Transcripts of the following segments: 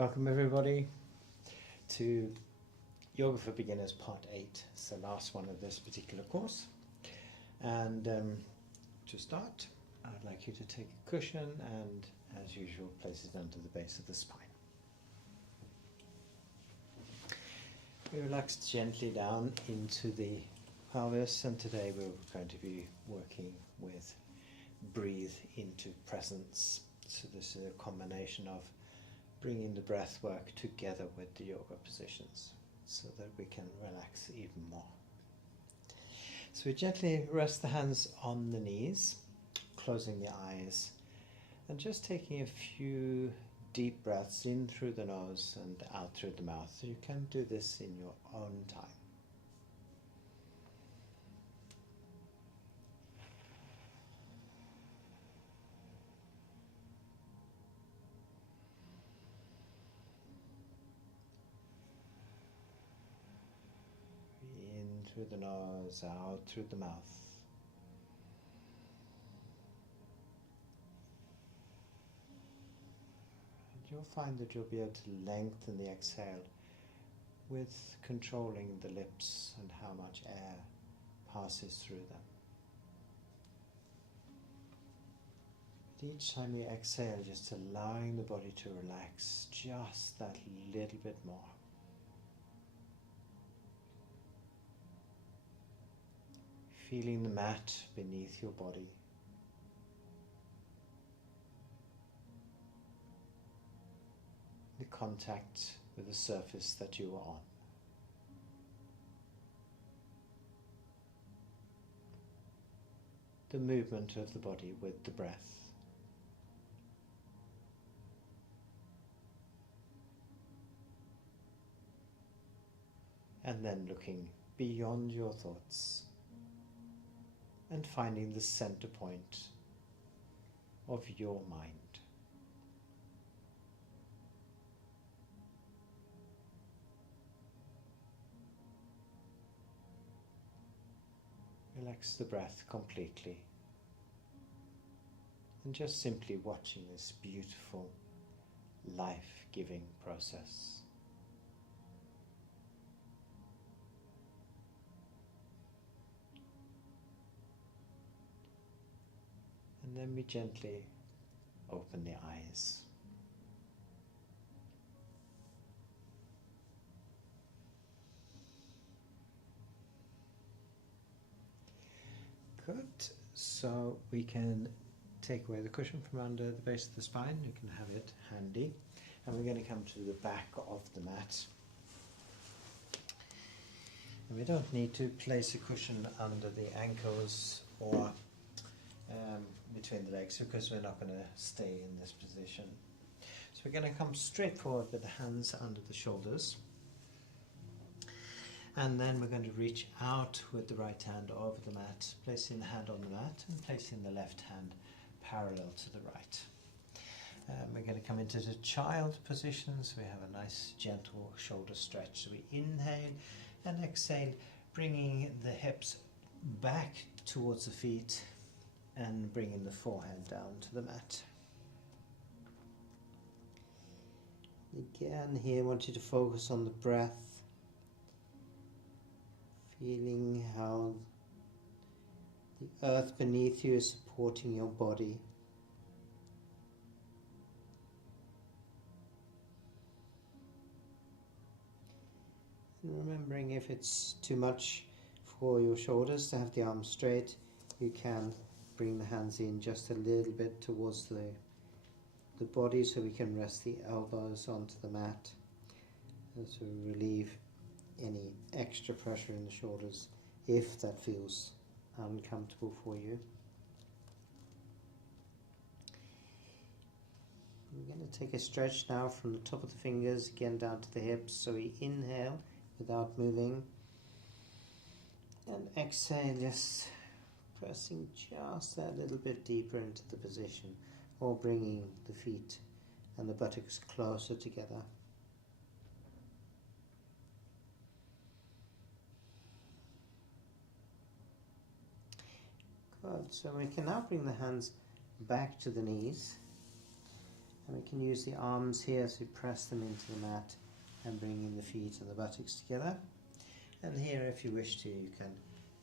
Welcome everybody to Yoga for Beginners Part 8. It's the last one of this particular course. And to start, I'd like you to take a cushion and, as usual, place it under the base of the spine. We relax gently down into the pelvis, and today we're going to be working with breathe into presence. So this is a combination of bringing the breath work together with the yoga positions so that we can relax even more. So we gently rest the hands on the knees, closing the eyes, and just taking a few deep breaths in through the nose and out through the mouth. So you can do this in your own time. In through the nose, out through the mouth. You'll find that you'll be able to lengthen the exhale with controlling the lips and how much air passes through them. But each time you exhale, just allowing the body to relax just that little bit more. Feeling the mat beneath your body. The contact with the surface that you are on. The movement of the body with the breath. And then looking beyond your thoughts and finding the center point of your mind. Relax the breath completely and just simply watching this beautiful, life-giving process. And then we gently open the eyes. Good. So we can take away the cushion from under the base of the spine. You can have it handy. And we're going to come to the back of the mat. And we don't need to place a cushion under the ankles or between the legs, because we're not going to stay in this position. So we're going to come straight forward with the hands under the shoulders. And then we're going to reach out with the right hand over the mat, placing the hand on the mat and placing the left hand parallel to the right. We're going to come into the child position, so we have a nice gentle shoulder stretch. So we inhale and exhale, bringing the hips back towards the feet and bringing the forehead down to the mat. Again, here I want you to focus on the breath, feeling how the earth beneath you is supporting your body. And remembering, if it's too much for your shoulders to have the arms straight, you can bring the hands in just a little bit towards the body, so we can rest the elbows onto the mat and so relieve any extra pressure in the shoulders if that feels uncomfortable for you. We're going to take a stretch now from the top of the fingers again down to the hips. So we inhale without moving and exhale, just pressing just that little bit deeper into the position, or bringing the feet and the buttocks closer together. Good. So we can now bring the hands back to the knees, And we can use the arms here to press them into the mat and bring in the feet and the buttocks together. And here, if you wish to, you can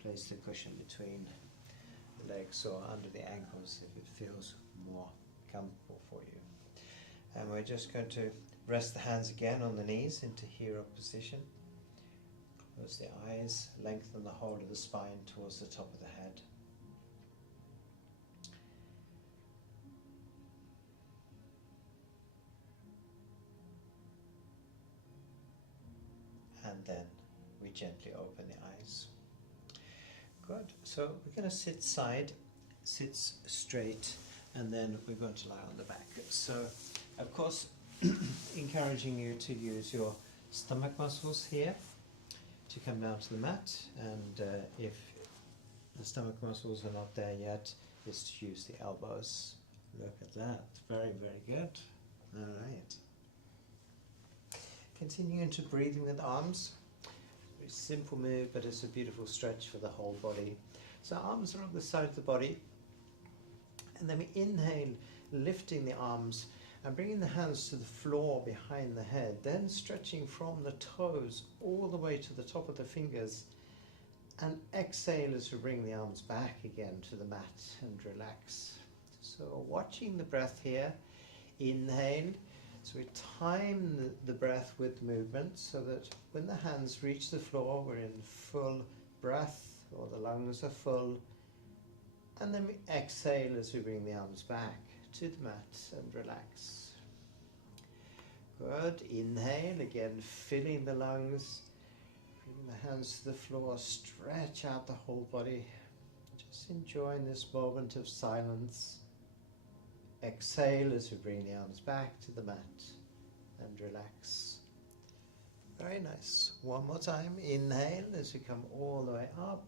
place the cushion between the legs or under the ankles if it feels more comfortable for you. And we're just going to rest the hands again on the knees into hero position. Close the eyes, lengthen the whole of the spine towards the top of the head. And then we gently open the eyes. Good. So we're going to sit straight, and then we're going to lie on the back. So, of course, encouraging you to use your stomach muscles here to come down to the mat, and if the stomach muscles are not there yet, is to use the elbows. Look at that. Very, very good. All right. Continuing to breathing with arms. Very simple move, but it's a beautiful stretch for the whole body. So arms are on the side of the body, and then we inhale, lifting the arms and bringing the hands to the floor behind the head, then stretching from the toes all the way to the top of the fingers, and exhale as we bring the arms back again to the mat and relax. So watching the breath here, inhale. So we time the breath with movement so that when the hands reach the floor, we're in full breath, or the lungs are full. And then we exhale as we bring the arms back to the mat and relax. Good. Inhale, again filling the lungs. Bring the hands to the floor, stretch out the whole body. Just enjoying this moment of silence. Exhale as we bring the arms back to the mat and relax. Very nice. One more time. Inhale as we come all the way up.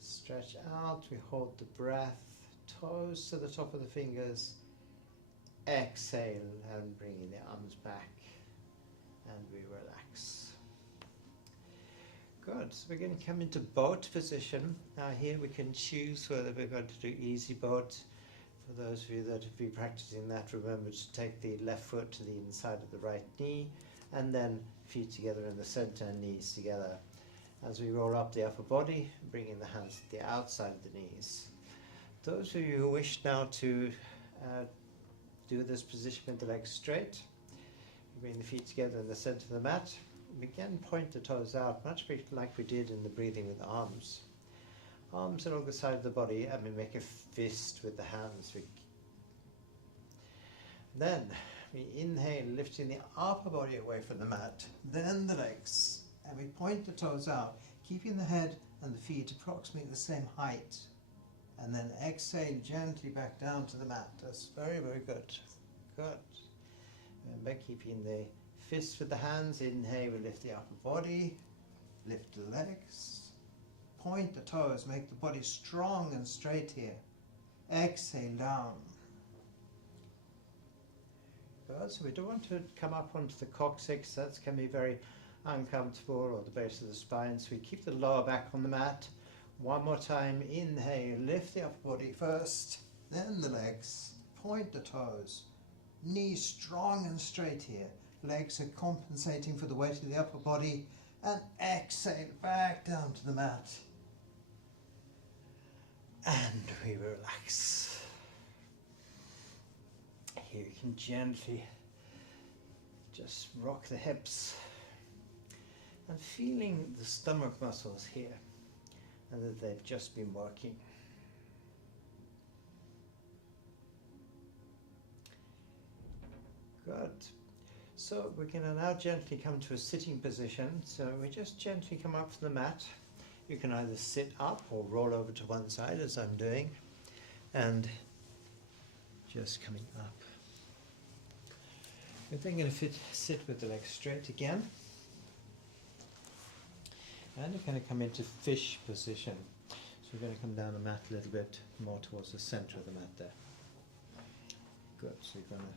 Stretch out. We hold the breath. Toes to the top of the fingers. Exhale and bringing the arms back. And we relax. Good. So we're going to come into boat position. Now here we can choose whether we're going to do easy boat. For those of you that have been practicing that, remember to take the left foot to the inside of the right knee, and then feet together in the center and knees together. As we roll up the upper body, bringing the hands to the outside of the knees. Those of you who wish now to do this position with the legs straight, bring the feet together in the center of the mat. Again, point the toes out, much like we did in the breathing with the arms. Arms along the side of the body, and we make a fist with the hands. Then we inhale, lifting the upper body away from the mat, then the legs, and we point the toes out, keeping the head and the feet approximately the same height. And then exhale gently back down to the mat. That's very, very good. Good. Remember, keeping the fist with the hands. Inhale, we lift the upper body, lift the legs. Point the toes, make the body strong and straight here. Exhale down. Good. So we don't want to come up onto the coccyx. That can be very uncomfortable, or the base of the spine. So we keep the lower back on the mat. One more time. Inhale, lift the upper body first, then the legs. Point the toes. Knees strong and straight here. Legs are compensating for the weight of the upper body. And exhale back down to the mat. And we relax. Here you can gently just rock the hips and feeling the stomach muscles here, and that they've just been working. Good. So we're going to now gently come to a sitting position. So we just gently come up from the mat. You can either sit up or roll over to one side, as I'm doing, and just coming up. We're then going to sit with the legs straight again. And you're going to come into fish position. So we're going to come down the mat a little bit more towards the center of the mat there. Good. So you're going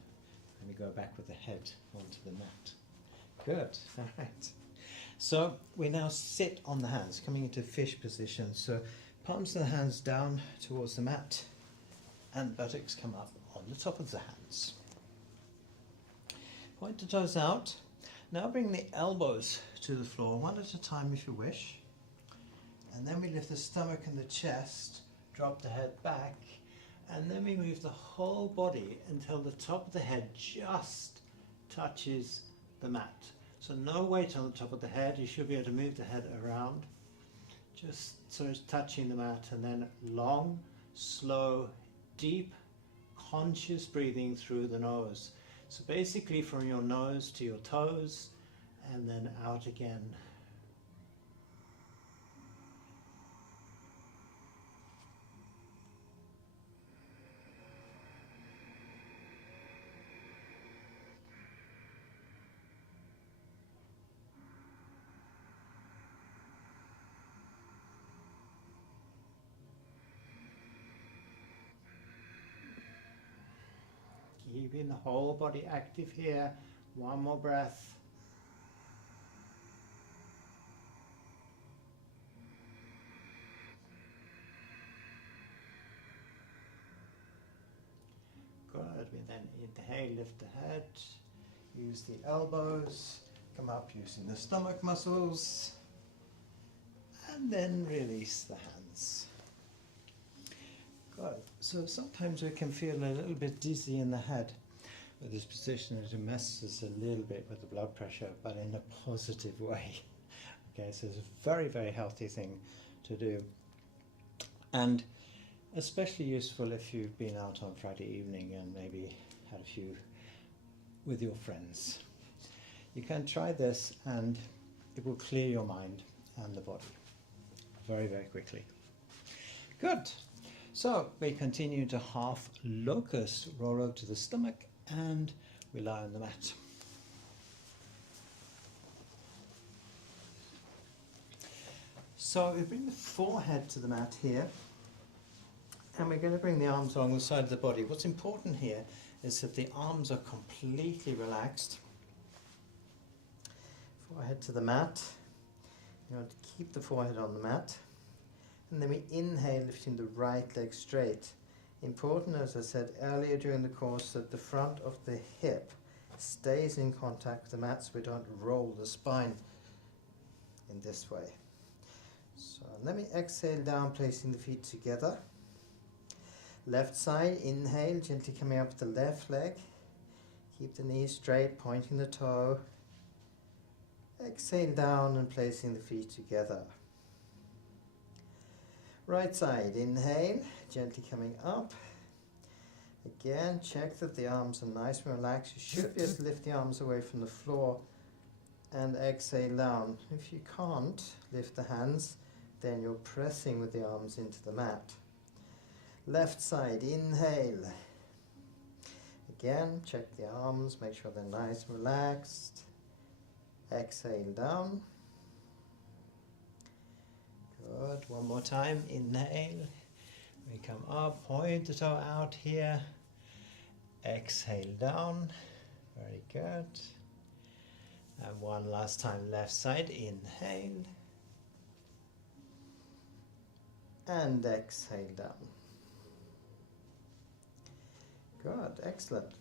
to go back with the head onto the mat. Good. All right. So we now sit on the hands, coming into fish position. So palms of the hands down towards the mat, and buttocks come up on the top of the hands. Point the toes out. Now bring the elbows to the floor, one at a time if you wish. And then we lift the stomach and the chest, drop the head back, and then we move the whole body until the top of the head just touches the mat. So no weight on the top of the head. You should be able to move the head around, just so it's touching the mat, and then long, slow, deep, conscious breathing through the nose. So basically from your nose to your toes and then out again. Keeping the whole body active here. One more breath. Good. We then inhale, lift the head, use the elbows, come up using the stomach muscles, and then release the hands. Good. So sometimes we can feel a little bit dizzy in the head with this position. It messes a little bit with the blood pressure, but in a positive way. Okay, so it's a very, very healthy thing to do. And especially useful if you've been out on Friday evening and maybe had a few with your friends. You can try this and it will clear your mind and the body very, very quickly. Good. So we continue to half locust, roll over to the stomach, and we lie on the mat. So we bring the forehead to the mat here, and we're going to bring the arms along the side of the body. What's important here is that the arms are completely relaxed. Forehead to the mat. You want to keep the forehead on the mat. And then we inhale, lifting the right leg straight. Important, as I said earlier during the course, that the front of the hip stays in contact with the mat so we don't roll the spine in this way. So let me exhale down, placing the feet together. Left side, inhale, gently coming up with the left leg. Keep the knees straight, pointing the toe. Exhale down and placing the feet together. Right side, inhale, gently coming up. Again, check that the arms are nice and relaxed. You should be able to lift the arms away from the floor and exhale down. If you can't lift the hands, then you're pressing with the arms into the mat. Left side, inhale. Again, check the arms, make sure they're nice and relaxed. Exhale down. Good. One more time. Inhale. We come up, point the toe out here. Exhale down. Very good. And one last time, left side. Inhale. And exhale down. Good. Excellent.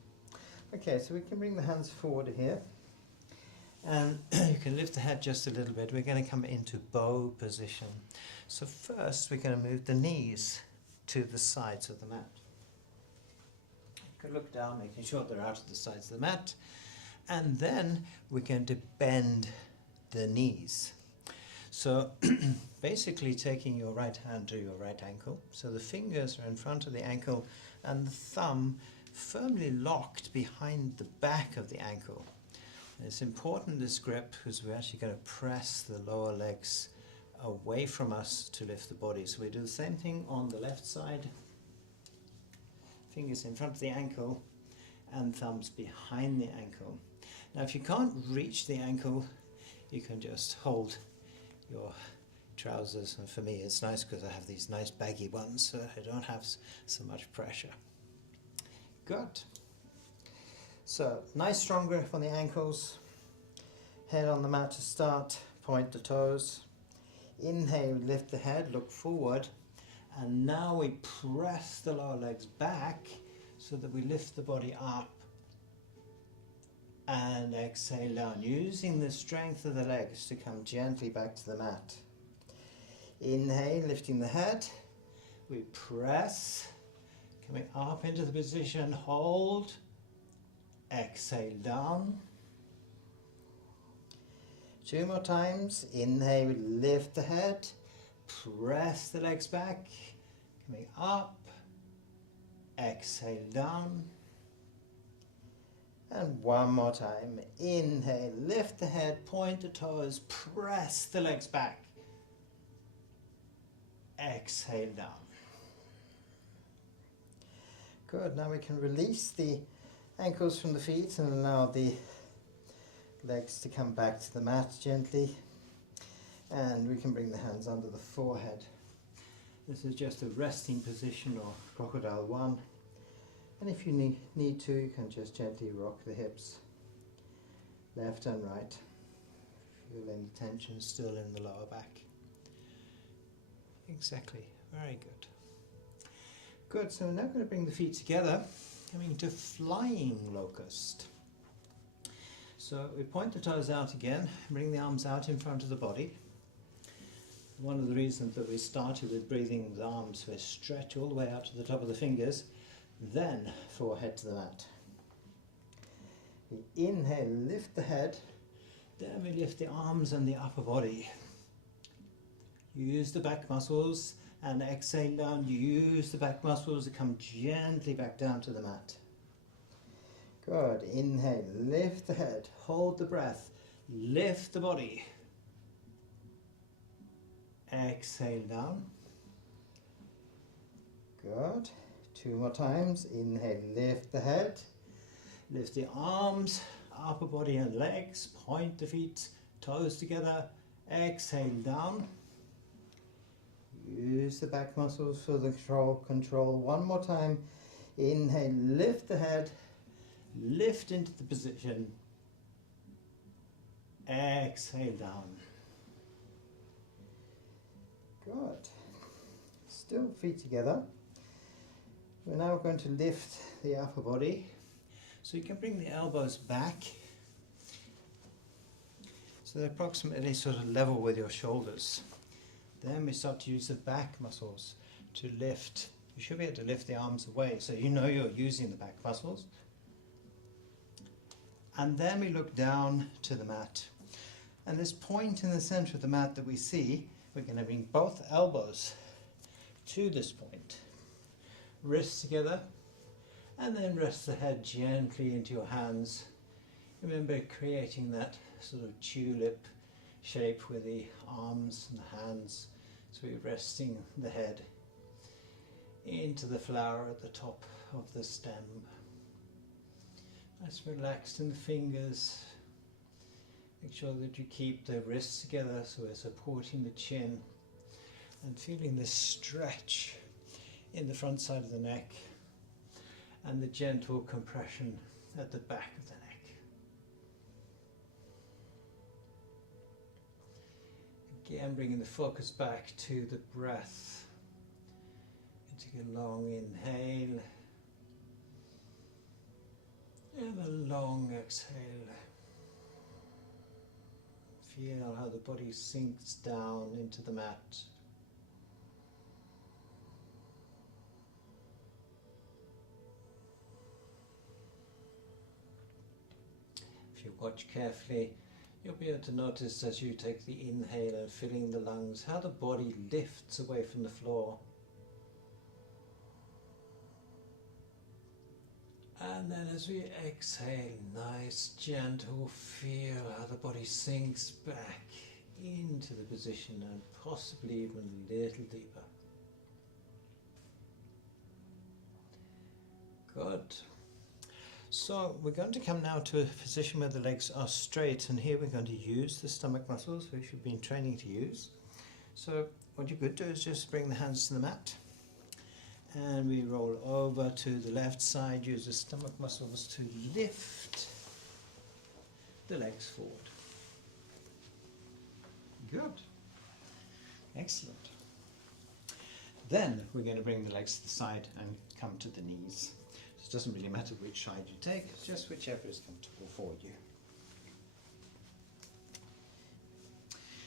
Okay, so we can bring the hands forward here. And you can lift the head just a little bit. We're going to come into bow position. So first we're going to move the knees to the sides of the mat. You can look down, making sure they're out of the sides of the mat. And then we're going to bend the knees. So basically taking your right hand to your right ankle. So the fingers are in front of the ankle and the thumb firmly locked behind the back of the ankle. It's important, this grip, because we're actually going to press the lower legs away from us to lift the body. So we do the same thing on the left side. Fingers in front of the ankle and thumbs behind the ankle. Now if you can't reach the ankle, you can just hold your trousers. And for me it's nice because I have these nice baggy ones, so I don't have so much pressure. Good. So, nice strong grip on the ankles, head on the mat to start, point the toes. Inhale, lift the head, look forward, and now we press the lower legs back so that we lift the body up And exhale down, using the strength of the legs to come gently back to the mat. Inhale, lifting the head. We press, coming up into the position, hold. Exhale down. 2 more times. Inhale, we lift the head. Press the legs back. Coming up. Exhale down. And 1 more time. Inhale, lift the head, point the toes, press the legs back. Exhale down. Good, now we can release the ankles from the feet and allow the legs to come back to the mat gently. And we can bring the hands under the forehead. This is just a resting position or crocodile 1. And if you need to, you can just gently rock the hips left and right. Feel any tension still in the lower back. Exactly, very good. Good, so we're now going to bring the feet together, coming to flying locust. So we point the toes out again, bring the arms out in front of the body. One of the reasons that we started with breathing with the arms, we stretch all the way out to the top of the fingers, then forehead to the mat. We inhale, lift the head, then we lift the arms and the upper body. Use the back muscles, and exhale down, use the back muscles to come gently back down to the mat. Good, inhale, lift the head, hold the breath, lift the body. Exhale down. Good. 2 more times. Inhale, lift the head. Lift the arms, upper body and legs. Point the feet, toes together. Exhale down. Use the back muscles for the control. 1 more time. Inhale, lift the head. Lift into the position. Exhale down. Good. Still feet together. We're now going to lift the upper body. So you can bring the elbows back. So they're approximately sort of level with your shoulders. Then we start to use the back muscles to lift. You should be able to lift the arms away so you know you're using the back muscles. And then we look down to the mat. And this point in the center of the mat that we see, we're going to bring both elbows to this point. Wrists together, and then rest the head gently into your hands. Remember creating that sort of tulip shape with the arms and the hands. So we're resting the head into the flower at the top of the stem. Nice relaxed in the fingers. Make sure that you keep the wrists together so we're supporting the chin and feeling this stretch in the front side of the neck and the gentle compression at the back of the neck. Again, bringing the focus back to the breath. Take a long inhale and a long exhale. Feel how the body sinks down into the mat. If you watch carefully, you'll be able to notice as you take the inhale and filling the lungs, how the body lifts away from the floor. And then as we exhale, nice, gentle feel how the body sinks back into the position and possibly even a little deeper. Good. So we're going to come now to a position where the legs are straight, and here we're going to use the stomach muscles which we've been training to use. So what you could do is just bring the hands to the mat. And we roll over to the left side, use the stomach muscles to lift the legs forward. Good. Excellent. Then we're going to bring the legs to the side and come to the knees. it doesn't really matter which side you take, it's just whichever is comfortable for you.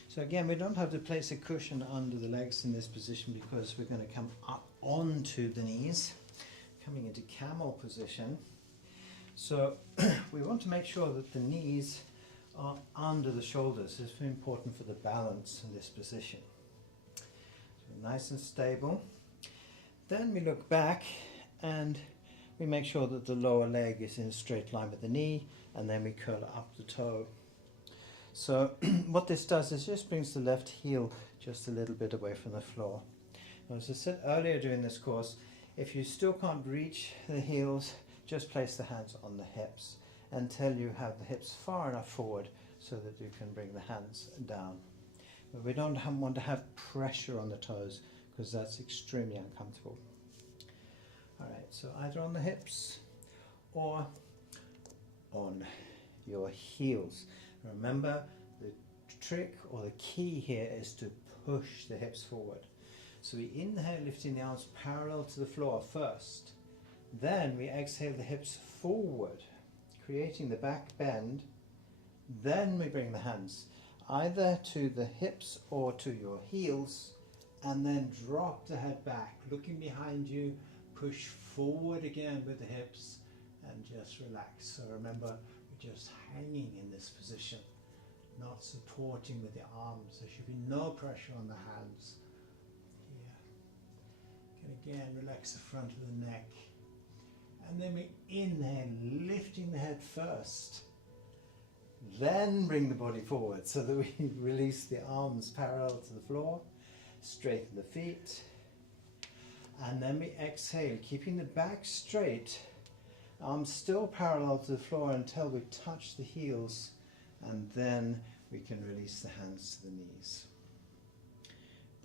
So again, we don't have to place a cushion under the legs in this position because we're going to come up onto the knees, coming into camel position. So we want to make sure that the knees are under the shoulders. It's very important for the balance in this position. So nice and stable. Then we look back and we make sure that the lower leg is in a straight line with the knee, and then we curl up the toe. So what this does is just brings the left heel just a little bit away from the floor. Now, as I said earlier during this course, if you still can't reach the heels, just place the hands on the hips until you have the hips far enough forward so that you can bring the hands down. But we don't want to have pressure on the toes because that's extremely uncomfortable. Alright, so either on the hips or on your heels. Remember, the trick or the key here is to push the hips forward. So we inhale, lifting the arms parallel to the floor first. Then we exhale the hips forward, creating the back bend. Then we bring the hands either to the hips or to your heels, and then drop the head back, looking behind you, push forward again with the hips, and just relax. So remember, we're just hanging in this position, not supporting with the arms. There should be no pressure on the hands. Here. Can again relax the front of the neck. And then we inhale, lifting the head first. Then bring the body forward so that we release the arms parallel to the floor, straighten the feet. And then we exhale, keeping the back straight, arms still parallel to the floor until we touch the heels, and then we can release the hands to the knees.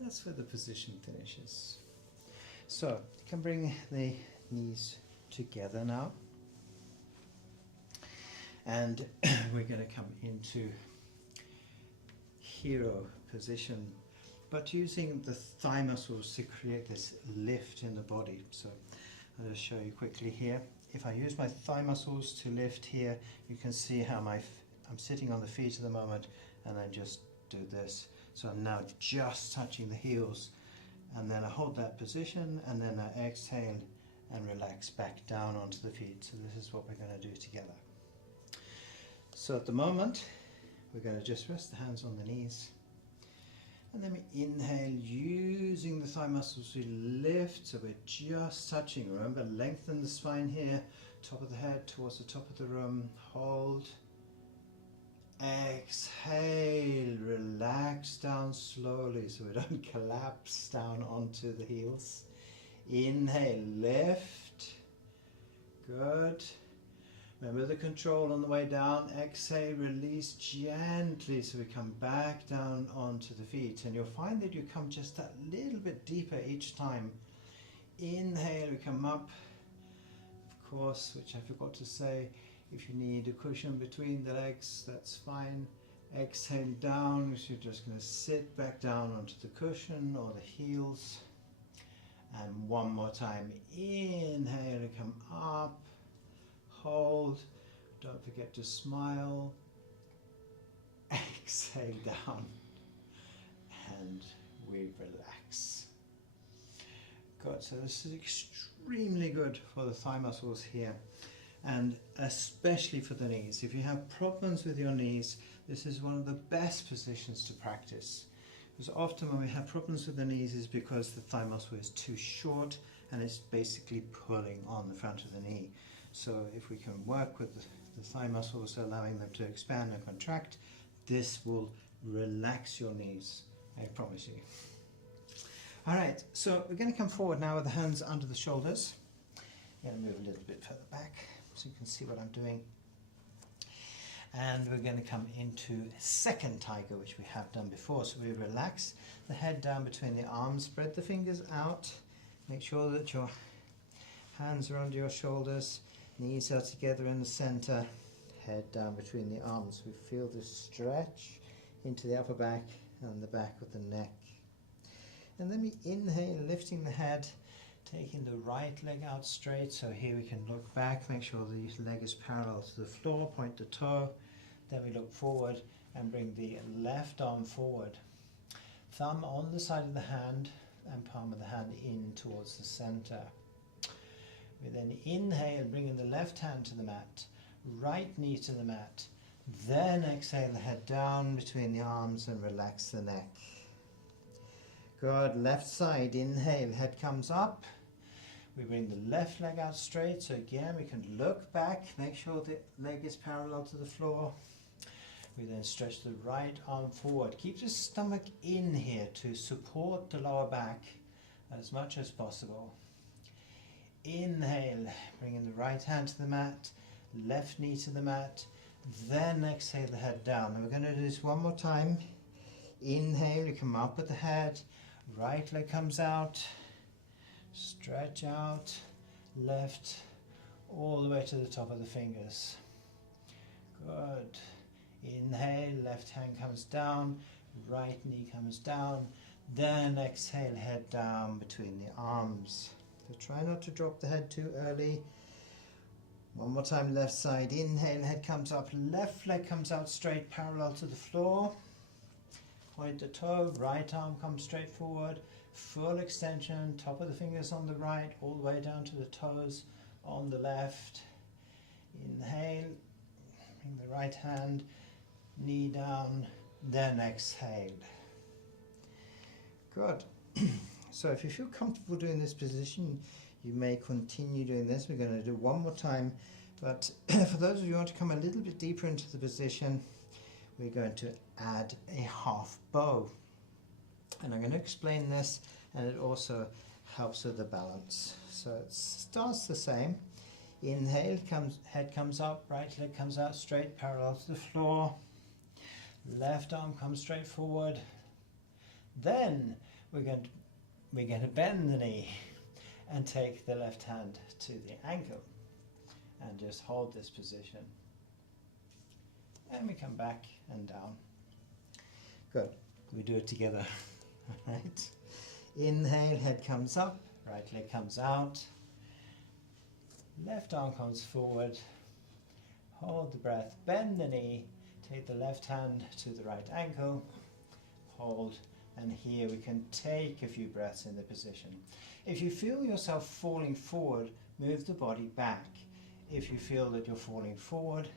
That's where the position finishes. So you can bring the knees together now, and we're going to come into hero position, but using the thigh muscles to create this lift in the body. So I'll just show you quickly here. If I use my thigh muscles to lift here, you can see how I'm sitting on the feet at the moment, and I just do this. So I'm now just touching the heels, and then I hold that position, and then I exhale and relax back down onto the feet. So this is what we're going to do together. So at the moment, we're going to just rest the hands on the knees, and then we inhale using the thigh muscles to lift, so we're just touching. Remember, lengthen the spine here, top of the head towards the top of the room. Hold, exhale, relax down slowly so we don't collapse down onto the heels. Inhale, lift, good. Remember the control on the way down. Exhale, release gently so we come back down onto the feet, and you'll find that you come just that little bit deeper each time. Inhale, we come up. Of course, which I forgot to say, if you need a cushion between the legs, that's fine. Exhale down, so you're just going to sit back down onto the cushion or the heels. And one more time, inhale and come up, hold, don't forget to smile, exhale down, and we relax. Good, so this is extremely good for the thigh muscles here, and especially for the knees. If you have problems with your knees, this is one of the best positions to practice. Because often when we have problems with the knees is because the thigh muscle is too short and it's basically pulling on the front of the knee. So if we can work with the thigh muscles, allowing them to expand and contract, this will relax your knees, I promise you. Alright, so we're going to come forward now with the hands under the shoulders. I'm going to move a little bit further back so you can see what I'm doing. And we're going to come into second tiger, which we have done before. So we relax the head down between the arms, spread the fingers out, make sure that your hands are under your shoulders, knees are together in the center, head down between the arms. We feel this stretch into the upper back and the back of the neck. And then we inhale, lifting the head Taking the right leg out straight, so here we can look back, make sure the leg is parallel to the floor, point the toe, then we look forward and bring the left arm forward. Thumb on the side of the hand and palm of the hand in towards the center. We then inhale, bringing the left hand to the mat, right knee to the mat, then exhale the head down between the arms and relax the neck. Good, left side, inhale, head comes up. We bring the left leg out straight, so again we can look back, make sure the leg is parallel to the floor. We then stretch the right arm forward. Keep the stomach in here to support the lower back as much as possible. Inhale, bringing the right hand to the mat, left knee to the mat, then exhale the head down. And we're going to do this one more time. Inhale, you come up with the head, right leg comes out, stretch out, left, all the way to the top of the fingers. Good. Inhale, left hand comes down, right knee comes down, then exhale, head down between the arms. So try not to drop the head too early. One more time, left side, inhale, head comes up, left leg comes out straight, parallel to the floor. Point the toe, right arm comes straight forward, full extension, top of the fingers on the right, all the way down to the toes on the left. Inhale, bring the right hand, knee down, then exhale. Good. So if you feel comfortable doing this position, you may continue doing this. We're going to do one more time, but for those of you who want to come a little bit deeper into the position, we're going to add a half bow. And I'm going to explain this, and it also helps with the balance. So it starts the same. Inhale, head comes up, right leg comes out straight, parallel to the floor. Left arm comes straight forward. Then we're going to bend the knee and take the left hand to the ankle and just hold this position. And we come back and down. Good. We do it together. Right. Inhale, head comes up, right leg comes out. Left arm comes forward. Hold the breath, bend the knee, take the left hand to the right ankle, hold, and here we can take a few breaths in the position. If you feel yourself falling forward, move the body back. If you feel that you're falling forward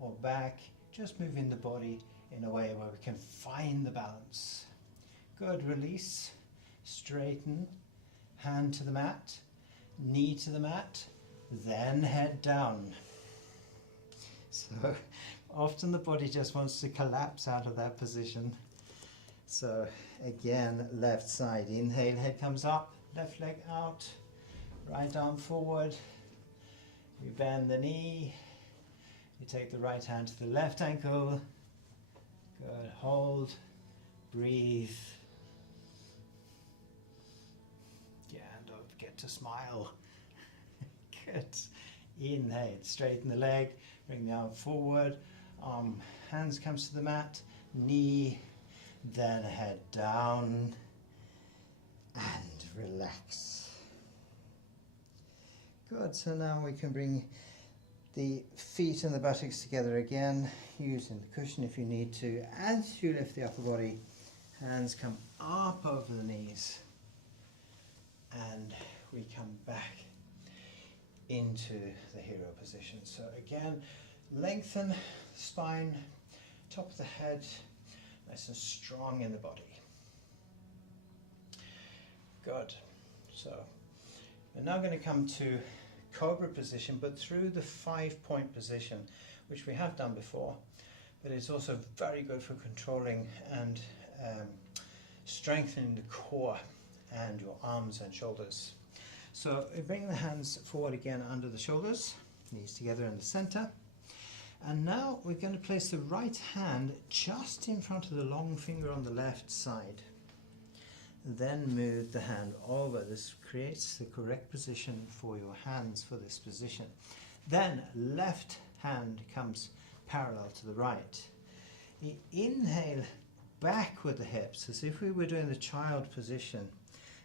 or back, just moving the body in a way where we can find the balance. Good, release, straighten, hand to the mat, knee to the mat, then head down. So often the body just wants to collapse out of that position. So again, left side, inhale, head comes up, left leg out, right arm forward, you bend the knee, you take the right hand to the left ankle, good, hold, breathe. Yeah, and don't forget to smile. Good. Inhale, straighten the leg, bring the arm forward, hands comes to the mat, knee, then head down and relax. Good, so now we can bring the feet and the buttocks together again, using the cushion if you need to. As you lift the upper body, hands come up over the knees and we come back into the hero position. So again, lengthen the spine, top of the head, nice and strong in the body. Good. So we're now going to come to cobra position, but through the 5-point position, which we have done before, but it's also very good for controlling and strengthening the core and your arms and shoulders. So bring the hands forward again under the shoulders, knees together in the center. And now we're going to place the right hand just in front of the long finger on the left side. Then move the hand over. This creates the correct position for your hands for this position. Then left hand comes parallel to the right. Inhale back with the hips as if we were doing the child position.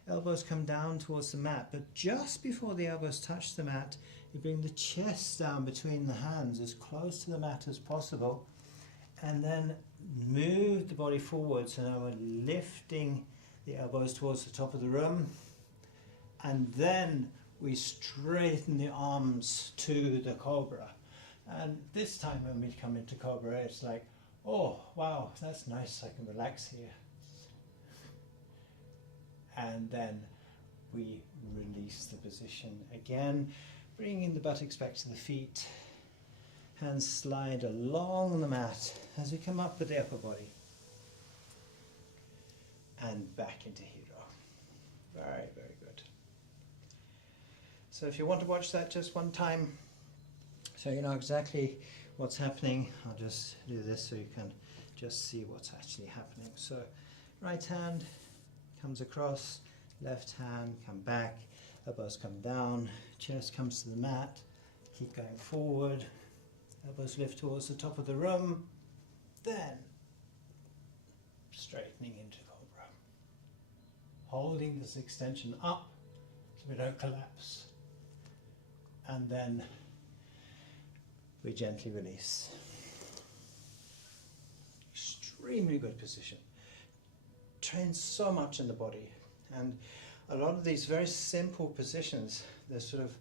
elbows come down towards the mat, but just before the elbows touch the mat, you bring the chest down between the hands as close to the mat as possible, and then move the body forward. So now we're lifting the elbows towards the top of the room, and then we straighten the arms to the cobra. And this time when we come into cobra, it's like, oh wow, that's nice, I can relax here. And then we release the position again, bringing the buttocks back to the feet. Hands slide along the mat as we come up with the upper body. And back into hero. Very, very good. So if you want to watch that just one time, so you know exactly what's happening, I'll just do this so you can just see what's actually happening. So right hand comes across, left hand come back, elbows come down, chest comes to the mat, keep going forward, elbows lift towards the top of the room, then straightening into cobra. Holding this extension up so we don't collapse. And then we gently release. Extremely good position. Trains so much in the body. And a lot of these very simple positions, they're sort of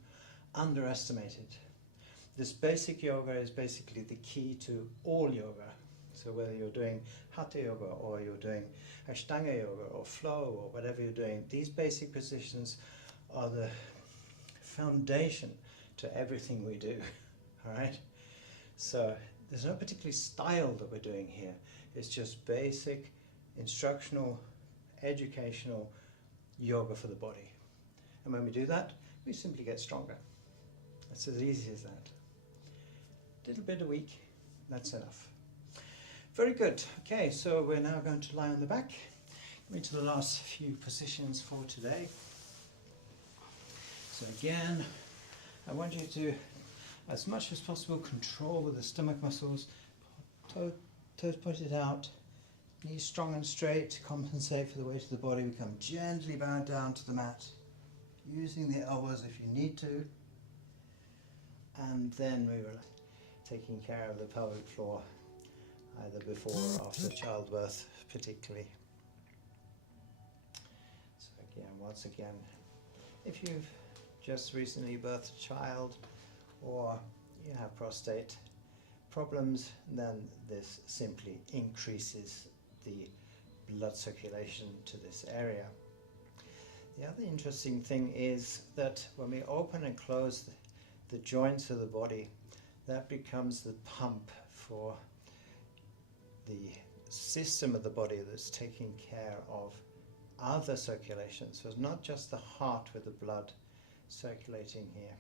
underestimated. This basic yoga is basically the key to all yoga. So whether you're doing hatha yoga or you're doing ashtanga yoga or flow or whatever you're doing, these basic positions are the foundation to everything we do. All right? So there's no particular style that we're doing here. It's just basic instructional, educational yoga for the body. And when we do that, we simply get stronger. It's as easy as that. A little bit a week, that's enough. Very good. Okay, so we're now going to lie on the back. Coming to the last few positions for today. So again, I want you to, as much as possible, control with the stomach muscles, toes pointed out, knees strong and straight to compensate for the weight of the body. We come gently bow down to the mat, using the elbows if you need to. And then we were taking care of the pelvic floor, either before or after childbirth particularly. So again, once again, if you've just recently birthed a child or you have prostate problems, then this simply increases the blood circulation to this area. The other interesting thing is that when we open and close the joints of the body, that becomes the pump for the system of the body that's taking care of other circulation. So it's not just the heart with the blood circulating here.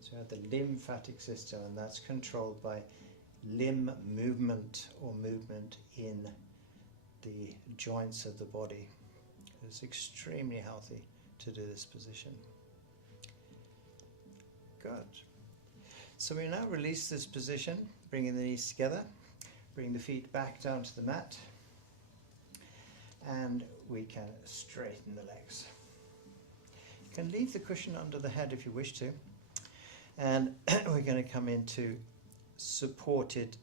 So we have the lymphatic system, and that's controlled by limb movement or movement in the joints of the body. It's extremely healthy to do this position. Good. So we now release this position, bringing the knees together, bring the feet back down to the mat, and we can straighten the legs. You can leave the cushion under the head if you wish to, and we're going to come into supported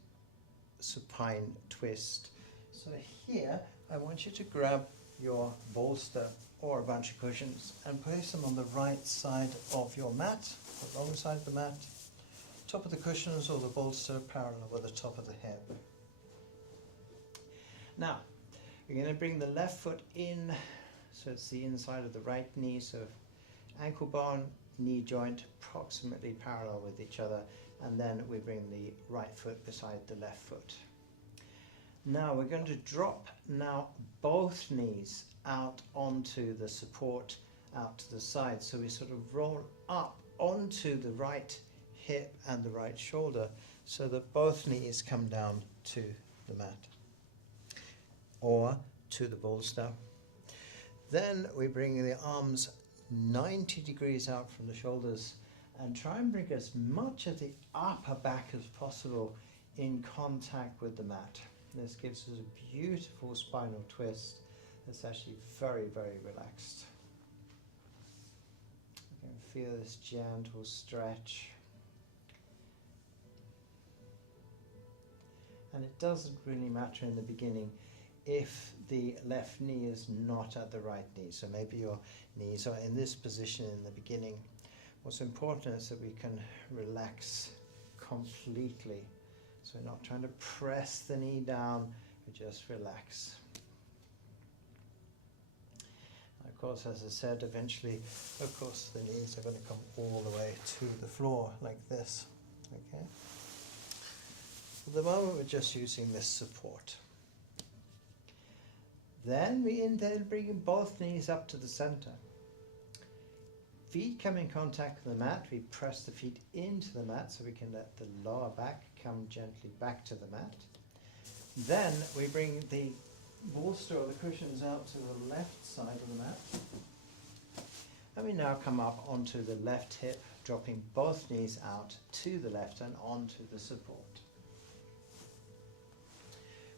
supine twist. So here I want you to grab your bolster or a bunch of cushions and place them on the right side of your mat, alongside the mat, top of the cushions or the bolster parallel with the top of the head. Now we're going to bring the left foot in, so it's the inside of the right knee, so ankle bone, knee joint approximately parallel with each other, and then we bring the right foot beside the left foot. Now we're going to drop now both knees out onto the support out to the side, so we sort of roll up onto the right hip and the right shoulder so that both knees come down to the mat or to the bolster. Then we bring the arms 90 degrees out from the shoulders and try and bring as much of the upper back as possible in contact with the mat. This gives us a beautiful spinal twist It's actually very, very relaxed. You can feel this gentle stretch. And it doesn't really matter in the beginning if the left knee is not at the right knee. So maybe your knees are in this position in the beginning. What's important is that we can relax completely. So we're not trying to press the knee down, we just relax. And of course, as I said, eventually, of course, the knees are going to come all the way to the floor like this. Okay. At the moment, we're just using this support. Then we inhale, bringing both knees up to the center. Feet come in contact with the mat. We press the feet into the mat so we can let the lower back come gently back to the mat. Then we bring the bolster or the cushions out to the left side of the mat. And we now come up onto the left hip, dropping both knees out to the left and onto the support.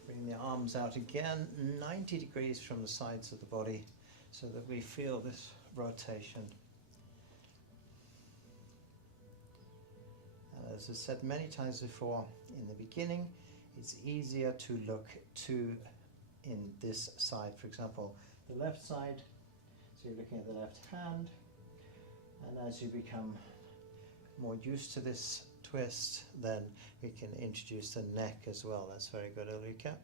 Bring the arms out again, 90 degrees from the sides of the body so that we feel this rotation. And as I said many times before, in the beginning, it's easier to look to in this side, for example, the left side. So you're looking at the left hand, and as you become more used to this twist, then we can introduce the neck as well. That's very good, Ulrika.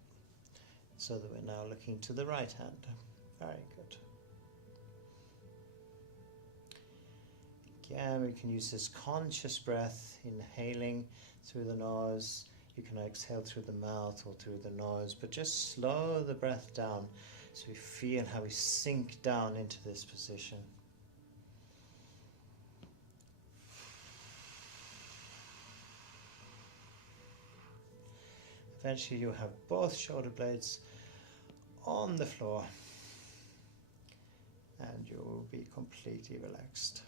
So that we're now looking to the right hand. Very good. Again, we can use this conscious breath, inhaling through the nose. You can exhale through the mouth or through the nose, but just slow the breath down so we feel how we sink down into this position. Eventually you'll have both shoulder blades on the floor and you will be completely relaxed.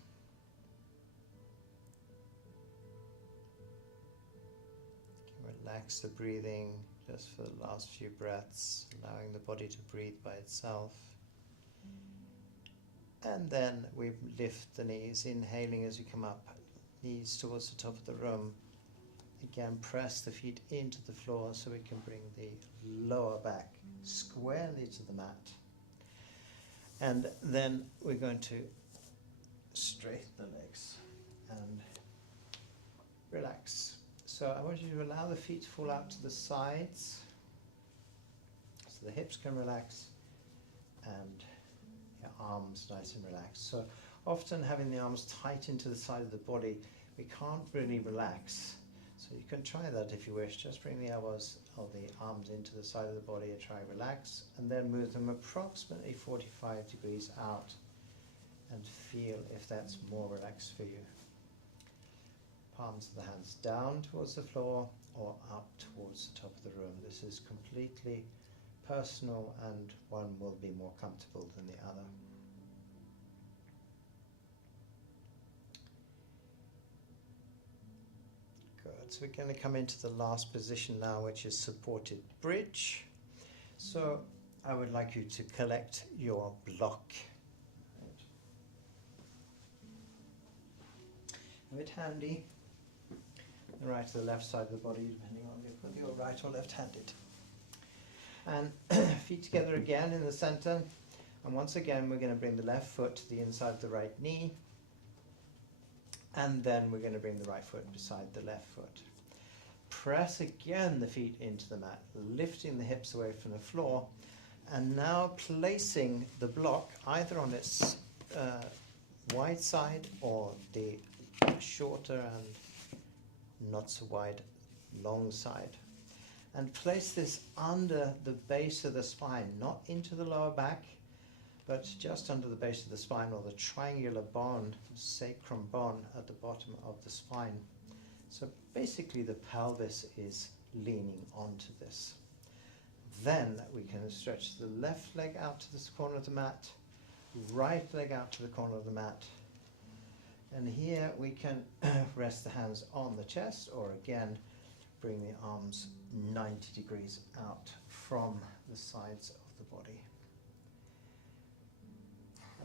Relax the breathing just for the last few breaths, allowing the body to breathe by itself. And then we lift the knees, inhaling as you come up, knees towards the top of the room. Again, press the feet into the floor so we can bring the lower back squarely to the mat. And then we're going to straighten the legs and relax. So I want you to allow the feet to fall out to the sides so the hips can relax and your arms nice and relaxed. So often having the arms tight into the side of the body, we can't really relax. So you can try that if you wish. Just bring the elbows or the arms into the side of the body and try relax, and then move them approximately 45 degrees out and feel if that's more relaxed for you. Palms of the hands down towards the floor or up towards the top of the room. This is completely personal and one will be more comfortable than the other. Good. So we're going to come into the last position now, which is supported bridge. So I would like you to collect your block. Have it handy. The right or the left side of the body, depending on whether you're right or left-handed. And feet together again in the center. And once again, we're going to bring the left foot to the inside of the right knee. And then we're going to bring the right foot beside the left foot. Press again the feet into the mat, lifting the hips away from the floor. And now placing the block either on its wide side or the shorter and not so wide long side, and place this under the base of the spine, not into the lower back, but just under the base of the spine, or the triangular bone, sacrum bone at the bottom of the spine. So basically the pelvis is leaning onto this. Then we can stretch the left leg out to this corner of the mat, right leg out to the corner of the mat. And here we can rest the hands on the chest, or again, bring the arms 90 degrees out from the sides of the body.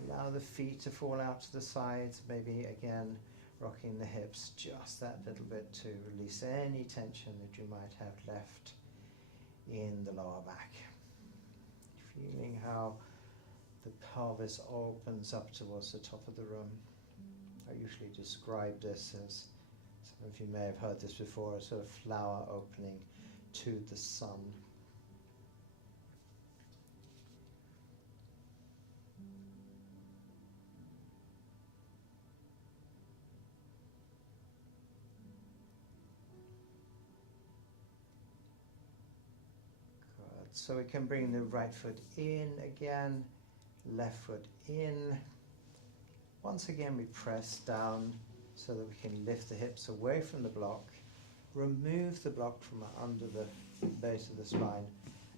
Allow the feet to fall out to the sides, maybe again rocking the hips just that little bit to release any tension that you might have left in the lower back. Feeling how the pelvis opens up towards the top of the room. I usually describe this as, some of you may have heard this before, a sort of flower opening to the sun. Good. So we can bring the right foot in again, left foot in. Once again we press down so that we can lift the hips away from the block, remove the block from under the base of the spine,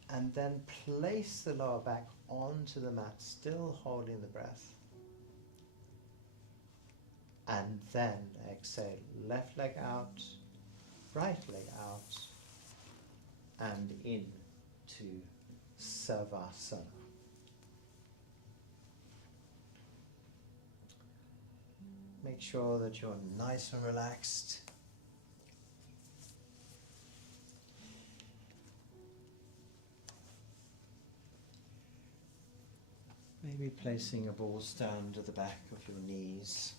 and then place the lower back onto the mat, still holding the breath. And then exhale, left leg out, right leg out, and in to Savasana. Make sure that you're nice and relaxed. Maybe placing a ball stand at the back of your knees.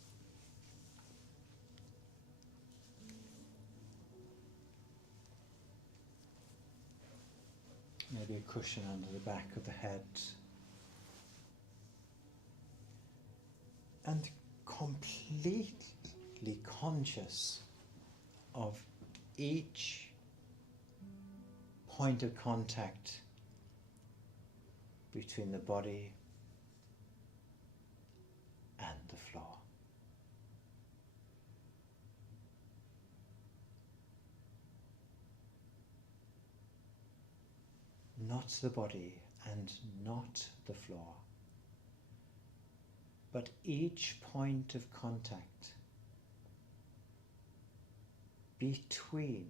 Maybe a cushion under the back of the head. And completely conscious of each point of contact between the body and the floor. Not the body and not the floor, but each point of contact between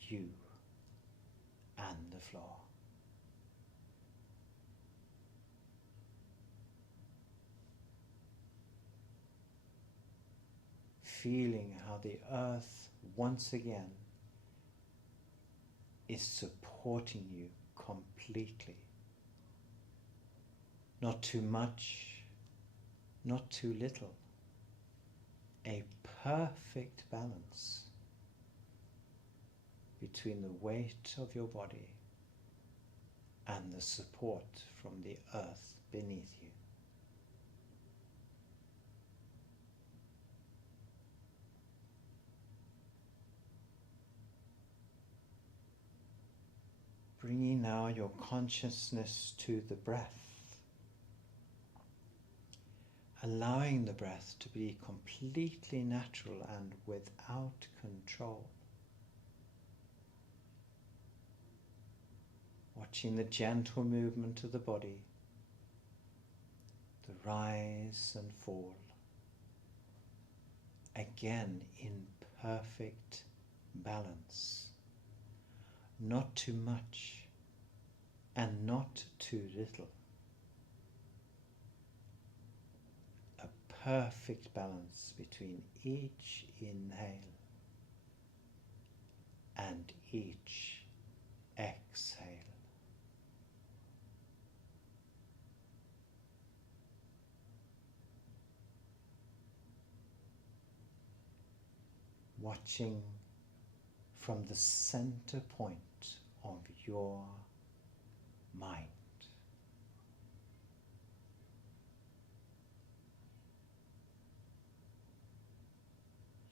you and the floor. Feeling how the earth once again is supporting you completely. Not too much, not too little. A perfect balance between the weight of your body and the support from the earth beneath you. Bringing now your consciousness to the breath. Allowing the breath to be completely natural and without control. Watching the gentle movement of the body, the rise and fall. Again in perfect balance. Not too much and not too little. A perfect balance between each inhale and each exhale. Watching from the center point of your mind.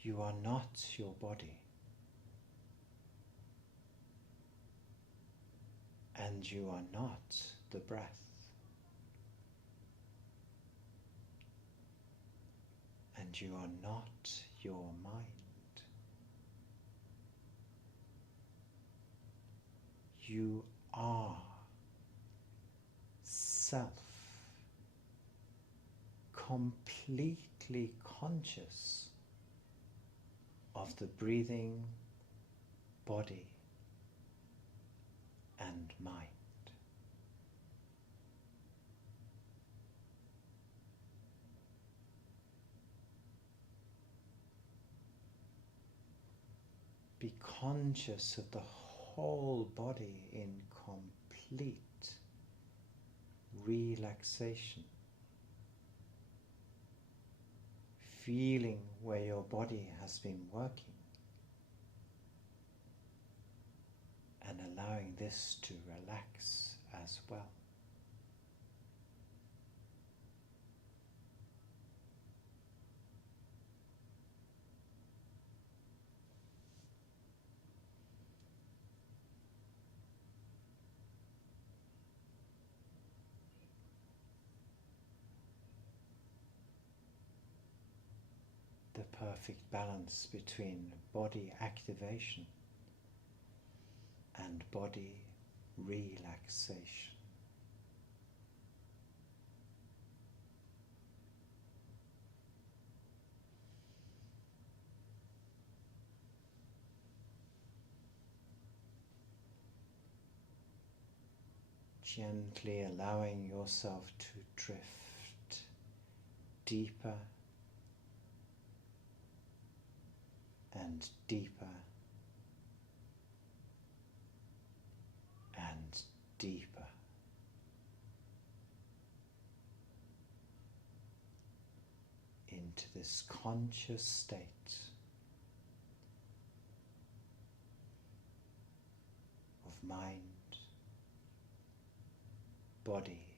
You are not your body, and you are not the breath. And you are not your mind. You are self, completely conscious of the breathing, body and mind. conscious of the whole body in complete relaxation, feeling where your body has been working and allowing this to relax as well. The perfect balance between body activation and body relaxation. Gently allowing yourself to drift deeper and deeper and deeper into this conscious state of mind, body,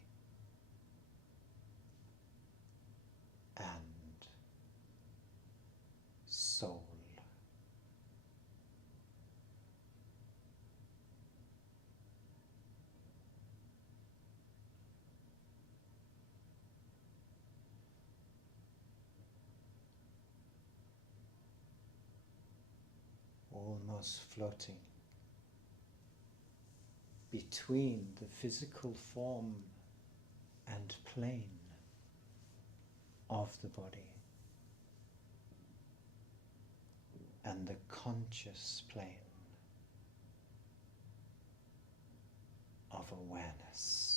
and soul. Almost floating between the physical form and plane of the body and the conscious plane of awareness.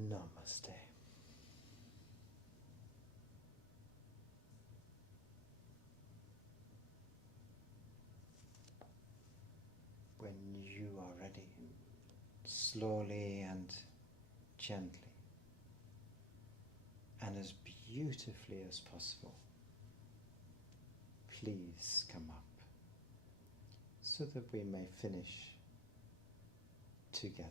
Namaste. When you are ready, slowly and gently, and as beautifully as possible, please come up so that we may finish together.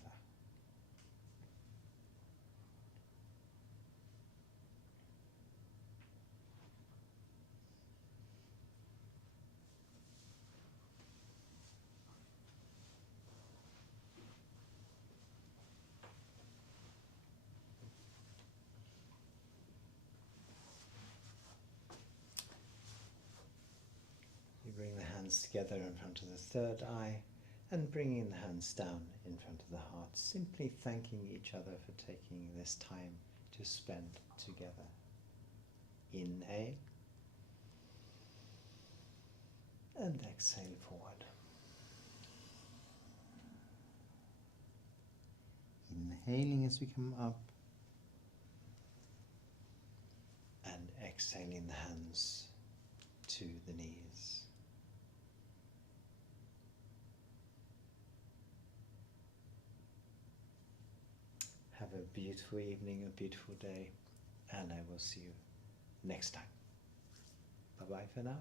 You bring the hands together in front of the third eye And bringing the hands down in front of the heart, simply thanking each other for taking this time to spend together. Inhale and exhale forward. Inhaling as we come up and exhaling the hands to the knees. Have a beautiful evening, a beautiful day, and I will see you next time. Bye bye for now.